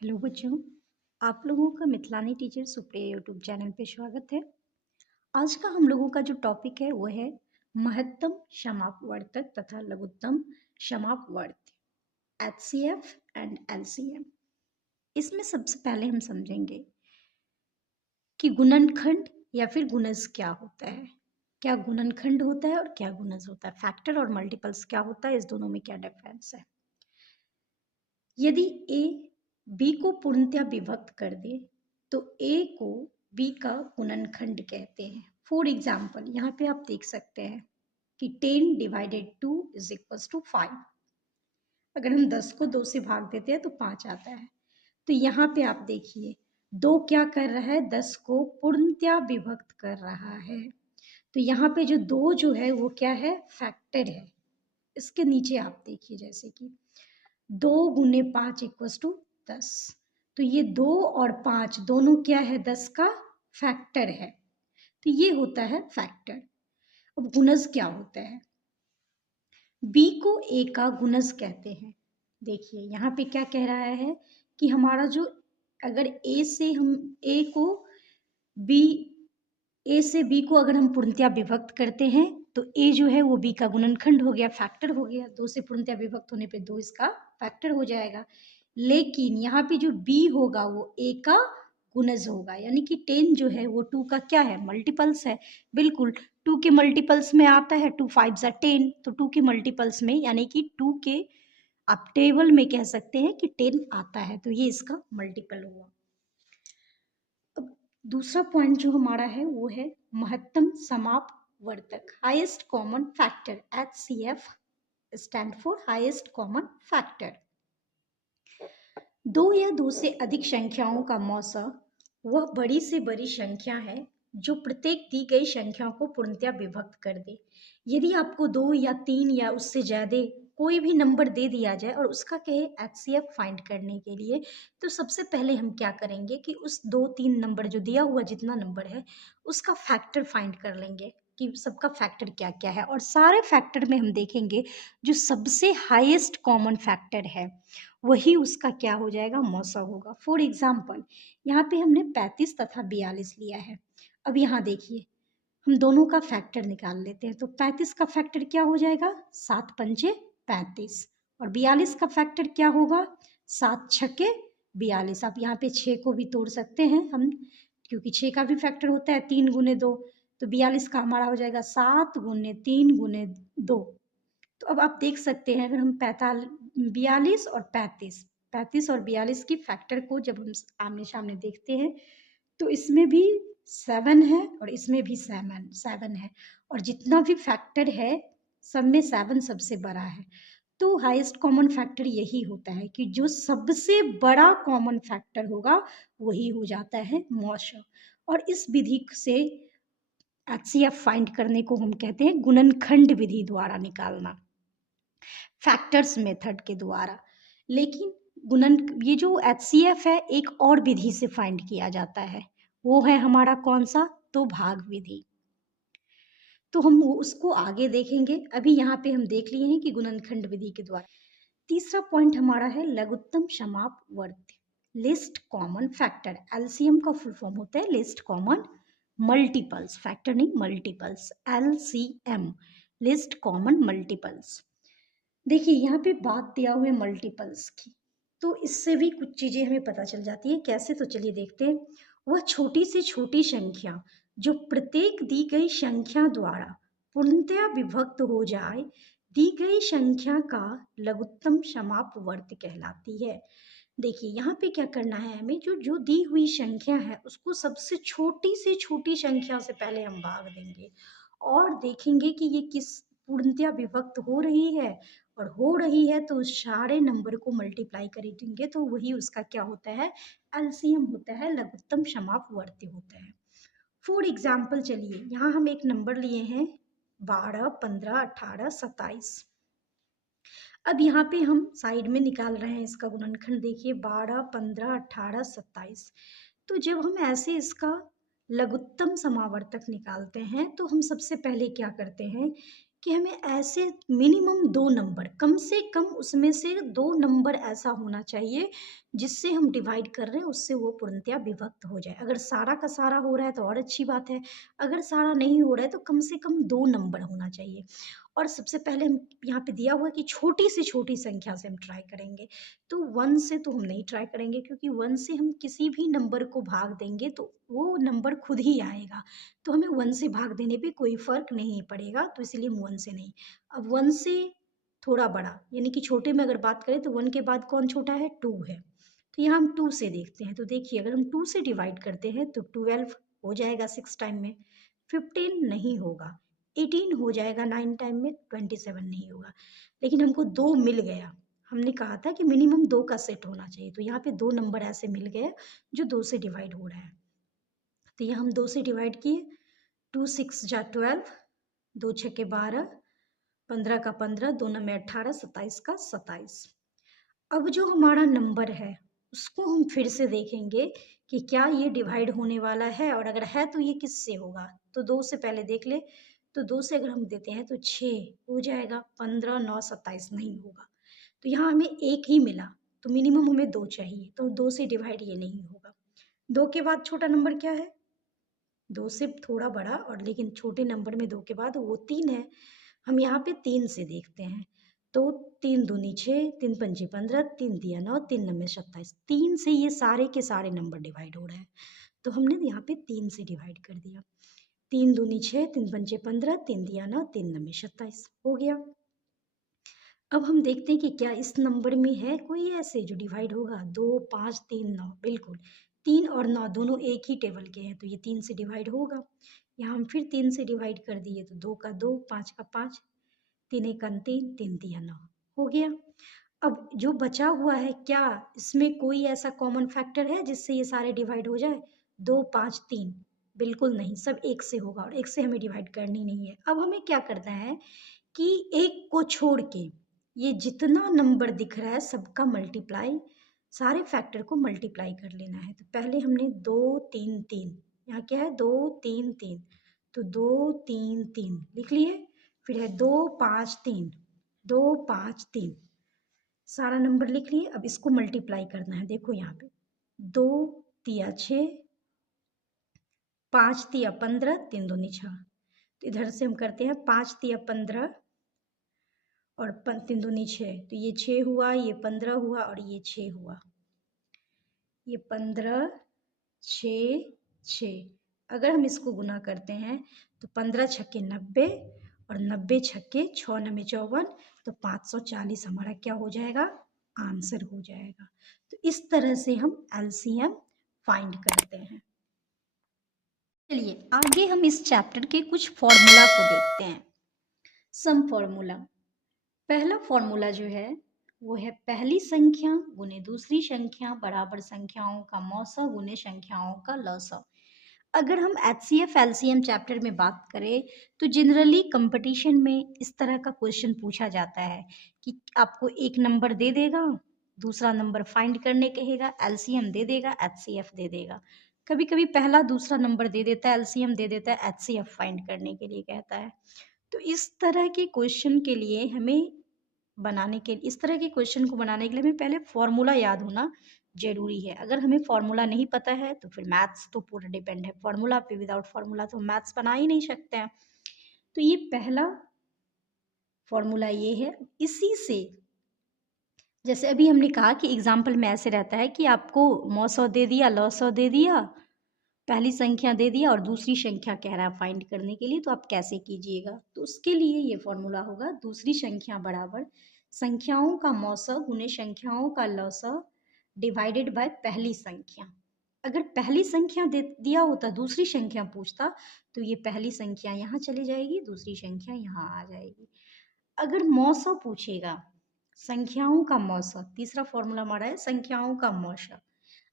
Hello बच्चों, आप लोगों का मिथिलानी टीचर सुप्रिया यूट्यूब चैनल पे स्वागत है। आज का हम लोगों का जो टॉपिक है वो है महत्तम समापवर्तक तथा लघुत्तम समापवर्त HCF एंड LCM। इसमें सबसे पहले हम समझेंगे कि गुणनखंड या फिर गुणज क्या होता है, क्या गुणनखंड होता है और क्या गुणज होता है, फैक्टर और मल्टीपल्स क्या होता है, इस दोनों में क्या डिफरेंस है। यदि A B को पूर्णतया विभक्त कर दे तो A को B का गुणनखंड कहते हैं। फॉर एग्जाम्पल यहाँ पे आप देख सकते हैं कि 10 डिवाइडेड 2 इज इक्वल टू 5। अगर हम 10 को 2 से भाग देते हैं तो 5 आता है। तो यहाँ पे आप देखिए 2 क्या कर रहा है, 10 को पूर्णतया विभक्त कर रहा है। तो यहाँ पे जो 2 जो है वो क्या है, फैक्टर है। इसके नीचे आप देखिए जैसे कि 2 गुने 5 इक्वल टू 10। तो ये 2 और 5 दोनों क्या है, 10 का फैक्टर है। तो ये होता है फैक्टर। अब गुणज क्या होता है, B को A का गुणज कहते हैं। देखिए यहाँ पे क्या कह रहा है कि हमारा जो अगर A से हम A को B A से B को अगर हम पूर्णतया विभक्त करते हैं तो A जो है वो B का गुणनखंड हो गया, फैक्टर हो गया। 2 से पूर्णतया विभक्त होने पे 2 इसका फैक्टर हो जाएगा। लेकिन यहाँ पे जो B होगा वो A का गुणज होगा, यानी कि 10 जो है वो 2 का क्या है, मल्टीपल्स है। बिल्कुल 2 के मल्टीपल्स में आता है, 2 5 ज़ा 10, तो 2 के मल्टीपल्स में यानी कि 2 के आप टेबल में कह सकते हैं कि 10 आता है, तो ये इसका मल्टीपल हुआ। अब दूसरा पॉइंट जो हमारा है वो है महत्तम समापवर्तक, highest common factor. HCF stand for highest common factor. 2 या 2 से अधिक संख्याओं का मौसा वह बड़ी से बड़ी संख्या है जो प्रत्येक दी गई संख्या को पूर्णतया विभक्त कर दे। यदि आपको 2 या 3 या उससे ज़्यादा कोई भी नंबर दे दिया जाए और उसका कहे HCF फाइंड करने के लिए, तो सबसे पहले हम क्या करेंगे कि उस 2-3 नंबर जो दिया हुआ जितना नंबर है उसका फैक्टर फाइंड कर लेंगे कि सबका फैक्टर क्या क्या है। और सारे फैक्टर में हम देखेंगे जो सबसे हाईएस्ट कॉमन फैक्टर है वही उसका क्या हो जाएगा, मौसा होगा। फॉर एग्जाम्पल यहाँ पे हमने 35 तथा 42 लिया है। अब यहाँ देखिए हम दोनों का फैक्टर निकाल लेते हैं। तो 35 का फैक्टर क्या हो जाएगा, 7 पंचे 35, और 42 का फैक्टर क्या होगा, 7 छक्के 42। आप यहाँ पे 6 को भी तोड़ सकते हैं हम, क्योंकि 6 का भी फैक्टर होता है 3 गुने 2। तो 42 का हमारा हो जाएगा 7 गुने 3 गुने 2। तो अब आप देख सकते हैं अगर हम 42 और 35 और 42 की फैक्टर को जब हम आमने सामने देखते हैं तो इसमें भी 7 है और इसमें भी 7 है, और जितना भी फैक्टर है सब में 7 सबसे बड़ा है। तो हाईएस्ट कॉमन फैक्टर यही होता है कि जो सबसे बड़ा कॉमन फैक्टर होगा वही हो जाता है मौसा। और इस विधि से HCF फाइंड करने को हम कहते हैं गुणनखंड विधि द्वारा निकालना, फैक्टर्स मेथड के द्वारा। लेकिन गुणन ये जो HCF है एक और विधि से फाइंड किया जाता है, वो है हमारा कौन सा, तो भाग विधि। तो हम उसको आगे देखेंगे। अभी यहाँ पे हम देख लिए हैं कि गुणनखंड विधि के द्वारा। तीसरा पॉइंट हमारा है लघुत्तम समापवर्त, लिस्ट कॉमन फैक्टर। LCM का फुल फॉर्म होता है लिस्ट कॉमन मल्टीपल्स, फैक्टर नहीं multiples, LCM list common multiples. देखिए यहाँ पे बात दिया हुआ है मल्टीपल्स की, तो इससे भी कुछ चीज़ें हमें पता चल जाती है। कैसे, तो चलिए देखते हैं। वह छोटी से छोटी संख्या जो प्रत्येक दी गई संख्या द्वारा पूर्णतया विभक्त हो जाए दी गई संख्या का लघुत्तम समापवर्त कहलाती है। देखिए यहाँ पे क्या करना है हमें, जो जो दी हुई संख्या है उसको सबसे छोटी से छोटी संख्या से पहले हम भाग देंगे और देखेंगे कि ये किस पूर्णतया विभक्त हो रही है, और हो रही है तो उस सारे नंबर को मल्टीप्लाई करेंगे तो वही उसका क्या होता है, LCM होता है, लघुत्तम समापवर्ती होता है। फॉर एग्जाम्पल चलिए यहाँ हम एक नंबर लिए हैं 12, 15, 18, 27। अब यहाँ पे हम साइड में निकाल रहे हैं इसका गुणनखंड। देखिए 12, 15, 18, 27। तो जब हम ऐसे इसका लघुत्तम समावर्तक निकालते हैं तो हम सबसे पहले क्या करते हैं कि हमें ऐसे मिनिमम 2 नंबर, कम से कम उसमें से 2 नंबर ऐसा होना चाहिए जिससे हम डिवाइड कर रहे हैं उससे वो पूर्णतया विभक्त हो जाए। अगर सारा का सारा हो रहा है तो और अच्छी बात है, अगर सारा नहीं हो रहा है तो कम से कम 2 नंबर होना चाहिए। और सबसे पहले हम यहाँ पे दिया हुआ है कि छोटी से छोटी संख्या से हम ट्राई करेंगे। तो 1 से तो हम नहीं ट्राई करेंगे, क्योंकि 1 से हम किसी भी नंबर को भाग देंगे तो वो नंबर खुद ही आएगा। तो हमें 1 से भाग देने पे कोई फ़र्क नहीं पड़ेगा, तो इसीलिए हम 1 से नहीं। अब 1 से थोड़ा बड़ा, यानी कि छोटे में अगर बात करें तो 1 के बाद कौन छोटा है? 2 है। तो यहाँ हम 2 से देखते हैं, तो देखिए अगर हम 2 से डिवाइड करते हैं तो 12 हो जाएगा 6 टाइम में, 15 नहीं होगा, 18 हो जाएगा 9 टाइम में, 27 नहीं होगा। लेकिन हमको 2 मिल गया। हमने कहा था कि मिनिमम 2 का सेट होना चाहिए, तो यहाँ पे 2 नंबर ऐसे मिल गए जो 2 से डिवाइड हो रहा है। तो ये हम 2 से डिवाइड किए, 2 6 जा 12, 2 छक्के 12, 15 का 15, 2 नौ में 18, 27 का 27। अब जो हमारा नंबर है उसको हम फिर से देखेंगे कि क्या ये डिवाइड होने वाला है, और अगर है तो ये किससे होगा। तो 2 से पहले देख ले, तो 2 से अगर हम देते हैं तो 6 हो जाएगा, 15 9 27 नहीं होगा। तो यहाँ हमें 1 ही मिला, तो मिनिमम हमें 2 चाहिए, तो 2 से डिवाइड ये नहीं होगा। 2 के बाद छोटा नंबर क्या है? 2 से थोड़ा बड़ा, और लेकिन छोटे नंबर में 2 के बाद वो 3 है। हम यहाँ पे 3 से देखते हैं, तो 3 दूनी 6, 3 पंचे 15, 3 दिया 9, 3 नम्मे 27। 3 से ये सारे के सारे नंबर डिवाइड हो रहे हैं, तो हमने यहाँ पे 3 से डिवाइड कर दिया। 3 दूनी 6, 3 पंचे 15, 3 दिया 9, 3 नम्मे 27 हो गया। अब हम देखते हैं कि क्या इस नंबर में है कोई ऐसे जो डिवाइड होगा। 2 5 3 9, बिल्कुल 3 और 9 दोनों एक ही टेबल के हैं, तो ये 3 से डिवाइड होगा। यहाँ हम फिर 3 से डिवाइड कर दिए, तो 2 का 2, 5 का 5, 3 एक 3, 3 दिया 9 हो गया। अब जो बचा हुआ है, क्या इसमें कोई ऐसा कॉमन फैक्टर है जिससे ये सारे डिवाइड हो जाए? 2 5 3, बिल्कुल नहीं, सब एक से होगा और एक से हमें डिवाइड करनी नहीं है। अब हमें क्या करना है कि एक को छोड़ के ये जितना नंबर दिख रहा है सबका मल्टीप्लाई, सारे फैक्टर को मल्टीप्लाई कर लेना है। तो पहले हमने 2 3 3, यहाँ क्या है? 2 3 3, तो 2 3 3 लिख लिए। फिर है 2 5 3, 2 5 3, सारा नंबर लिख लिए। अब इसको मल्टीप्लाई करना है। देखो यहाँ पे 2 तिया 6, 5 तिया 15, 3 दूनी 6। तो इधर से हम करते हैं 5 तिया 15 और 3 दूनी 6, तो ये 6 हुआ, ये 15 हुआ और ये 6 हुआ। ये 15 6 6, अगर हम इसको गुना करते हैं तो 15 छक्के 90 और 90 छक्के 6 नम्मे 54, तो 540 हमारा क्या हो जाएगा? आंसर हो जाएगा। तो इस तरह से हम एलसीएम फाइंड करते हैं। चलिए आगे हम इस चैप्टर के कुछ फॉर्मूला को देखते हैं। सम फॉर्मूला, पहला फॉर्मूला जो है वो है पहली संख्या गुने दूसरी संख्या बराबर संख्याओं का मौसा गुने संख्याओं का लौसा। अगर हम HCF LCM चैप्टर में बात करें तो जनरली कंपटीशन में इस तरह का क्वेश्चन पूछा जाता है कि आपको एक नंबर दे देगा, दूसरा नंबर फाइंड करने कहेगा, LCM दे देगा, HCF दे देगा। कभी कभी पहला दूसरा नंबर दे देता है, LCM दे देता है, HCF फाइंड करने के लिए कहता है। तो इस तरह के क्वेश्चन के लिए हमें इस तरह के क्वेश्चन को बनाने के लिए हमें पहले फॉर्मूला याद होना जरूरी है। अगर हमें फॉर्मूला नहीं पता है तो फिर मैथ्स तो पूरा डिपेंड है फॉर्मूला पे, विदाउट फॉर्मूला तो मैथ्स बना ही नहीं सकते हैं। तो ये पहला फॉर्मूला ये है। इसी से जैसे अभी हमने कहा कि एग्जाम्पल में ऐसे रहता है कि आपको मौसौ दे दिया, लौसौ दे दिया, पहली संख्या दे दिया और दूसरी संख्या कह रहा है फाइंड करने के लिए, तो आप कैसे कीजिएगा? तो उसके लिए ये फॉर्मूला होगा दूसरी संख्या बराबर संख्याओं का मौसा गुने संख्याओं का लौसा डिवाइडेड बाय पहली संख्या। अगर पहली संख्या दे दिया होता, दूसरी संख्या पूछता, तो ये पहली संख्या यहाँ चली जाएगी, दूसरी संख्या यहाँ आ जाएगी। अगर मौसा पूछेगा, संख्याओं का मौसा, तीसरा फॉर्मूला हमारा है संख्याओं का मौसा।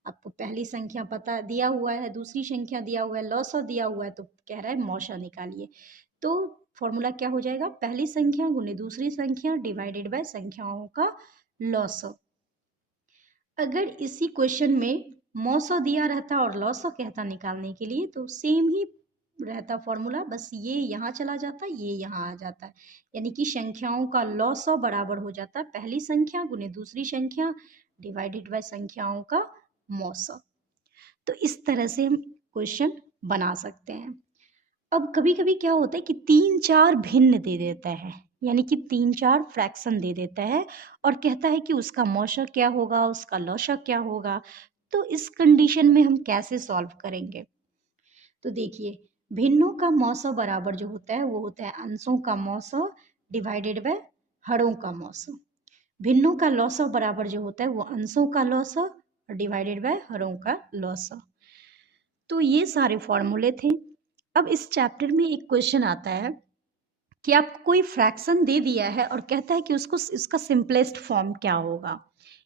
आपको पहली संख्या पता दिया हुआ है, दूसरी संख्या दिया हुआ है, लौसा दिया हुआ है, तो कह रहा है मौसा निकालिए। तो फॉर्मूला क्या हो जाएगा? पहली संख्या गुने दूसरी संख्या डिवाइडेड बाय संख्याओं का लौसा। अगर इसी क्वेश्चन में मौसा दिया रहता और लौसा कहता निकालने के लिए, तो सेम ही रहता फॉर्मूला, बस ये यहाँ चला जाता, ये यहाँ आ जाता है, यानी कि संख्याओं का लॉस बराबर हो जाता है पहली संख्या गुने दूसरी संख्या डिवाइडेड बाय संख्याओं का मौसा। तो इस तरह से हम क्वेश्चन बना सकते हैं। अब कभी कभी क्या होता है कि 3-4 भिन्न दे देता है, यानी कि 3-4 फ्रैक्शन दे देता है और कहता है कि उसका मौशक क्या होगा, उसका लौशक क्या होगा। तो इस कंडीशन में हम कैसे सॉल्व करेंगे? तो देखिए, भिन्नों का मौसा बराबर जो होता है वो होता है अंशों का मौसा डिवाइडेड बाय हरों का मौसा। भिन्नों का लौसा बराबर जो होता है वो अंशों का लौसा और डिवाइडेड बाय हरों का लौसा। तो ये सारे फॉर्मूले थे। अब इस चैप्टर में एक क्वेश्चन आता है कि आपको कोई फ्रैक्शन दे दिया है और कहता है कि उसको इसका सिंपलेस्ट फॉर्म क्या होगा,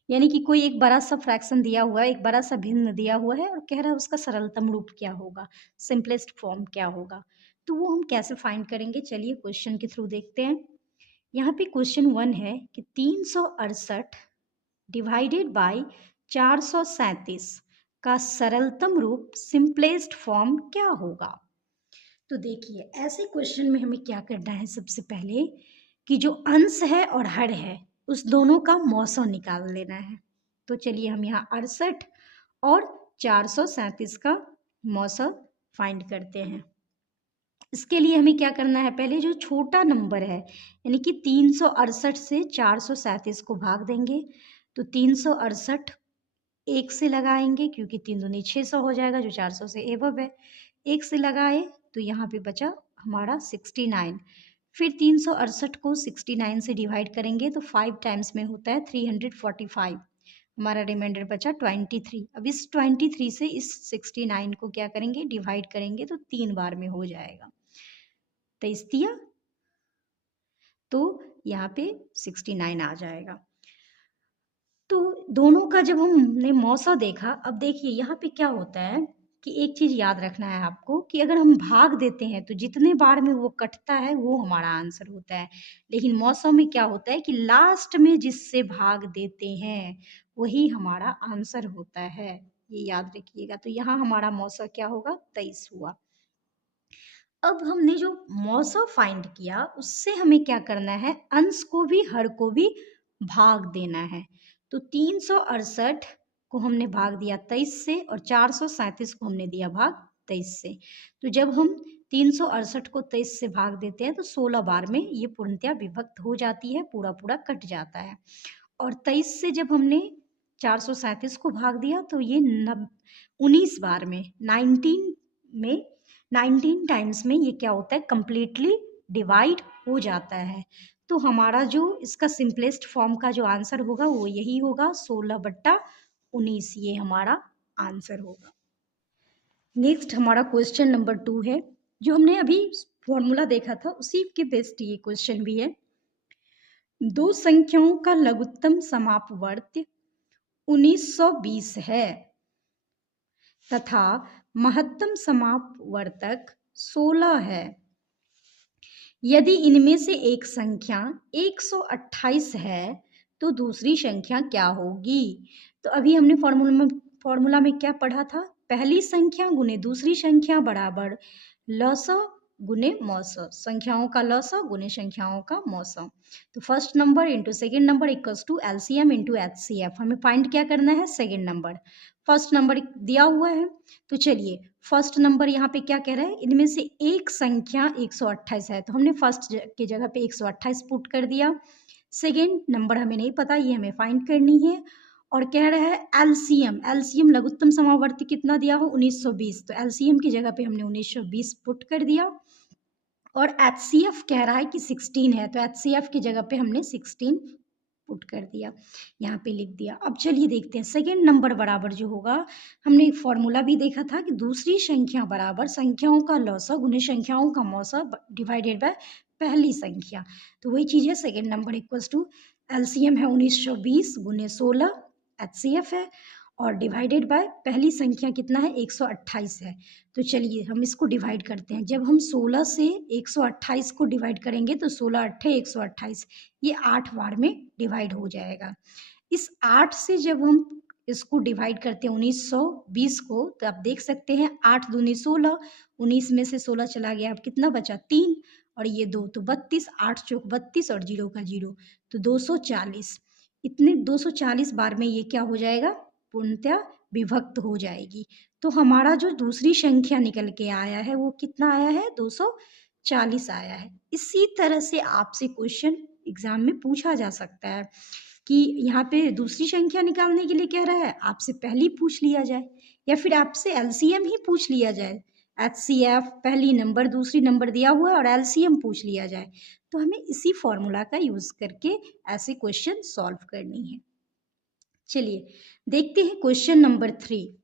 यानी कि कोई एक बड़ा सा फ्रैक्शन दिया हुआ है, एक बड़ा सा भिन्न दिया हुआ है और कह रहा है उसका सरलतम रूप क्या होगा, सिंपलेस्ट फॉर्म क्या होगा। तो वो हम कैसे फाइंड करेंगे, चलिए क्वेश्चन के थ्रू देखते हैं। यहाँ पे क्वेश्चन 1 है कि 368 डिवाइडेड बाय 437 का सरलतम रूप सिंपलेस्ट फॉर्म क्या होगा। तो देखिए, ऐसे क्वेश्चन में हमें क्या करना है, सबसे पहले कि जो अंश है और हर है उस दोनों का मौसा निकाल लेना है। तो चलिए हम यहाँ 68 और 437 का मौसा फाइंड करते हैं। इसके लिए हमें क्या करना है, पहले जो छोटा नंबर है यानी कि 368 से 437 को भाग देंगे। तो 368 एक से लगाएंगे क्योंकि 3 दूनी 600 हो जाएगा जो 400 से एबव है। एक से लगाए तो यहाँ पे बचा हमारा 69। फिर 368 को 69 से डिवाइड करेंगे तो 5 टाइम्स में होता है 345। हमारा रिमाइंडर बचा 23। अब इस 23 से इस 69 को क्या करेंगे, डिवाइड करेंगे तो 3 बार में हो जाएगा। 23 दिया तो यहाँ पे 69 आ जाएगा। तो दोनों का जब हमने मौसा देखा, अब देखिए यहाँ पे क्या होता है कि एक चीज याद रखना है आपको कि अगर हम भाग देते हैं तो जितने बार में वो कटता है वो हमारा आंसर होता है, लेकिन मौसम में क्या होता है कि लास्ट में जिससे भाग देते हैं वही हमारा आंसर होता है, ये याद रखिएगा। तो यहाँ हमारा मौसा क्या होगा, 23 हुआ। अब हमने जो मौसा फाइंड किया उससे हमें क्या करना है, अंश को भी हर को भी भाग देना है। तो 368 को हमने भाग दिया 23 से और 437 को हमने दिया भाग 23 से। तो जब हम 368 को 23 से भाग देते हैं तो 16 बार में ये पूर्णतया विभक्त हो जाती है, पूरा पूरा कट जाता है। और 23 से जब हमने 437 को भाग दिया तो ये 19 बार में 19 टाइम्स में ये क्या होता है, कंप्लीटली डिवाइड हो जाता है। तो हमारा जो इसका सिंपलेस्ट फॉर्म का जो आंसर होगा वो यही होगा, 16/19 ये हमारा आंसर होगा। नेक्स्ट हमारा क्वेश्चन नंबर 2 है, जो हमने अभी फॉर्मूला देखा था उसी के बेस्ड ये क्वेश्चन भी है। दो संख्याओं का लघुत्तम समापवर्त्य 1920 है तथा महत्तम समापवर्तक 16 है। यदि इनमें से एक संख्या 128 है तो दूसरी संख्या क्या होगी। तो अभी हमने फॉर्मूला में क्या पढ़ा था, पहली संख्या गुने दूसरी संख्या बराबर लसा गुने मौसा, संख्याओं का लसा गुने संख्याओं का मौसा। तो first number into second number equals to LCM into HCF. हमें फाइंड क्या करना है, सेकेंड नंबर। फर्स्ट नंबर दिया हुआ है तो चलिए फर्स्ट नंबर यहाँ पे क्या कह रहा है, इनमें से एक संख्या 128 है तो हमने फर्स्ट की जगह पे 128 पुट कर दिया। सेकेंड नंबर हमें नहीं पता, ये हमें फाइंड करनी है। और कह रहा है एलसीएम, एलसीएम लघुत्तम समावर्ती कितना दिया हो 1920, तो एलसीएम की जगह पे हमने 1920 पुट कर दिया। और एचसीएफ कह रहा है कि 16 है तो एचसीएफ की जगह पे हमने 16 पुट कर दिया, यहाँ पे लिख दिया। अब चलिए देखते हैं सेकेंड नंबर बराबर जो होगा, हमने एक फॉर्मूला भी देखा था कि दूसरी संख्या बराबर संख्याओं का लौसा गुने संख्याओं का मौसा डिवाइडेड बाय पहली संख्या। तो वही चीज़ है, second number equals to LCM है 1920 गुने 16 एचसीएफ है और डिवाइडेड बाय पहली संख्या कितना है 128 है। तो चलिए हम इसको डिवाइड करते हैं। जब हम 16 से 128 को डिवाइड करेंगे तो 16 अट्ठे 128, ये 8 बार में डिवाइड हो जाएगा। इस 8 से जब हम इसको डिवाइड करते हैं 1920 को, तो आप देख सकते हैं 8 दूनी 16, 19 में से 16 चला गया, अब कितना बचा 3 और ये 2 तो 32, 8 चौक 32 और 0 का 0 तो 240। इतने 240 बार में ये क्या हो जाएगा, पूर्णतः विभक्त हो जाएगी। तो हमारा जो दूसरी संख्या निकल के आया है वो कितना आया है, 240 आया है। इसी तरह से आपसे क्वेश्चन एग्जाम में पूछा जा सकता है कि यहाँ पे दूसरी संख्या निकालने के लिए कह रहा है, आपसे पहली पूछ लिया जाए या फिर आपसे एलसीएम ही पूछ लिया जाए। एचसीएफ पहली नंबर दूसरी नंबर दिया हुआ है और एलसीएम पूछ लिया जाए, तो हमें इसी फॉर्मूला का यूज करके ऐसे क्वेश्चन सॉल्व करनी है। चलिए देखते हैं क्वेश्चन नंबर 3।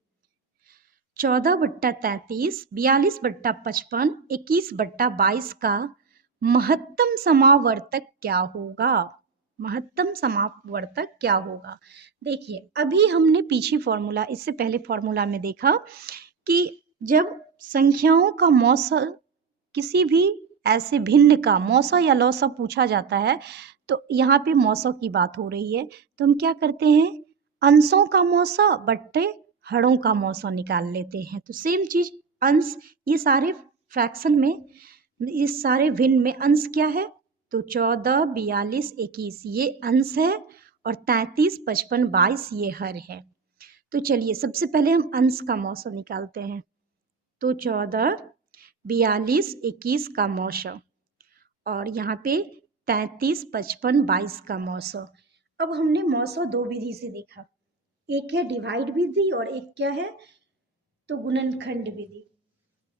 14/33, 42/55, 21/22 का महत्तम समावर्तक क्या होगा। महत्तम समावर्तक क्या होगा। देखिए अभी हमने पीछे फॉर्मूला, इससे पहले फॉर्मूला में देखा कि जब संख्याओं का मौसा किसी भी ऐसे भिन्न का मौसा या लौसा पूछा जाता है, तो यहाँ पे मौसा की बात हो रही है, तो हम क्या करते हैं, अंशों का मौसा बट्टे हरों का मौसा निकाल लेते हैं। तो सेम चीज अंश, ये सारे फ्रैक्शन में, इस सारे भिन्न में अंश क्या है, तो 14, 42, 21 ये अंश है और 33, 55, 22 ये हर है। तो चलिए सबसे पहले हम अंश का मौसा निकालते हैं। तो 14, 42, 21 का मौसा और यहाँ पे 33, 55, 22 का मौसा। अब हमने मौसा दो विधि से देखा, एक है डिवाइड विधि और एक क्या है, तो गुणनखंड विधि।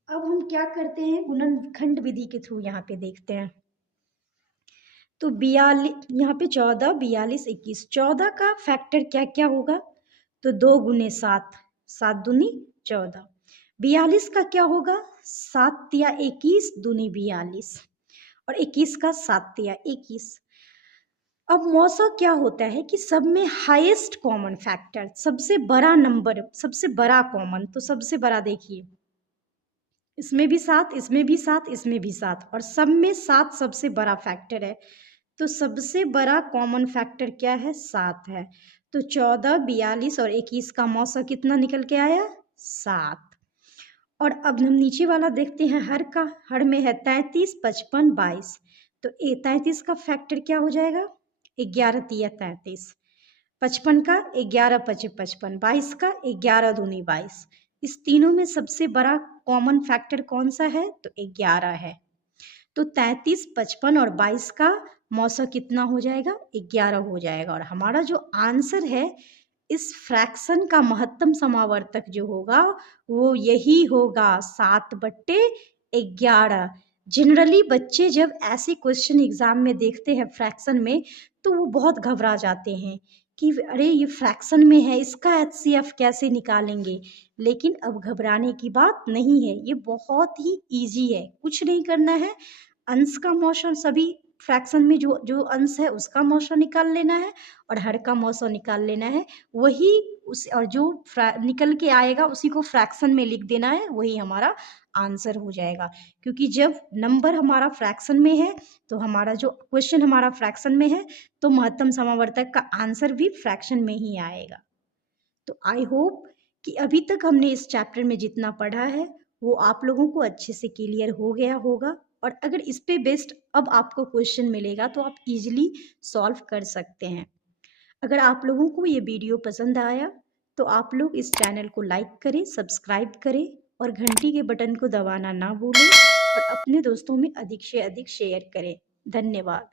अब हम क्या करते हैं, गुणनखंड विधि के थ्रू यहाँ पे देखते हैं। तो 42, यहाँ पे 14, 42, 21, 14 का फैक्टर क्या क्या होगा, तो 2 गुने 7, 7 दूनी 14। 42 का क्या होगा, 7 तिया 21 दूनी 42 और 21 का 7 तिया 21। अब मौसा क्या होता है कि सब में हाईएस्ट कॉमन फैक्टर, सबसे बड़ा नंबर, सबसे बड़ा कॉमन, तो सबसे बड़ा देखिए इसमें भी 7, इसमें भी 7, इसमें भी 7 और सब में 7 सबसे बड़ा फैक्टर है। तो सबसे बड़ा कॉमन फैक्टर क्या है, 7 है। तो 14, 42 और 21 का मौसा कितना निकल के आया, 7। और अब हम नीचे वाला देखते हैं, हर का, हर में है 33, 55, 22। तो 33 का फैक्टर क्या हो जाएगा, 11 तिया 33, 55 का 11 पचे 55, 22 का 11 दूनी 22। इस तीनों में सबसे बड़ा कॉमन फैक्टर कौन सा है, तो 11 है। तो 33, 55 और 22 का मौसा कितना हो जाएगा, 11 हो जाएगा। और हमारा जो आंसर है इस फ्रैक्शन का महत्तम समावर्तक जो होगा वो यही होगा, 7/11। जनरली बच्चे जब ऐसे क्वेश्चन एग्जाम में देखते हैं फ्रैक्शन में, तो वो बहुत घबरा जाते हैं कि अरे ये फ्रैक्शन में है, इसका एचसीएफ कैसे निकालेंगे। लेकिन अब घबराने की बात नहीं है, ये बहुत ही इजी है, कुछ नहीं करना है। अंश का मौसा, सभी फ्रैक्शन में जो जो अंश है उसका मौसा निकाल लेना है और हर का मौसा निकाल लेना है, वही उस, और जो निकल के आएगा उसी को फ्रैक्शन में लिख देना है, वही हमारा आंसर हो जाएगा। क्योंकि जब नंबर हमारा फ्रैक्शन में है, तो हमारा जो क्वेश्चन हमारा फ्रैक्शन में है, तो महत्तम समावर्तक का आंसर भी फ्रैक्शन में ही आएगा। तो आई होप कि अभी तक हमने इस चैप्टर में जितना पढ़ा है वो आप लोगों को अच्छे से क्लियर हो गया होगा। और अगर इस पे बेस्ड अब आपको क्वेश्चन मिलेगा तो आप इजीली सॉल्व कर सकते हैं। अगर आप लोगों को ये वीडियो पसंद आया तो आप लोग इस चैनल को लाइक करें, सब्सक्राइब करें और घंटी के बटन को दबाना ना भूलें और अपने दोस्तों में अधिक से अधिक शेयर करें। धन्यवाद।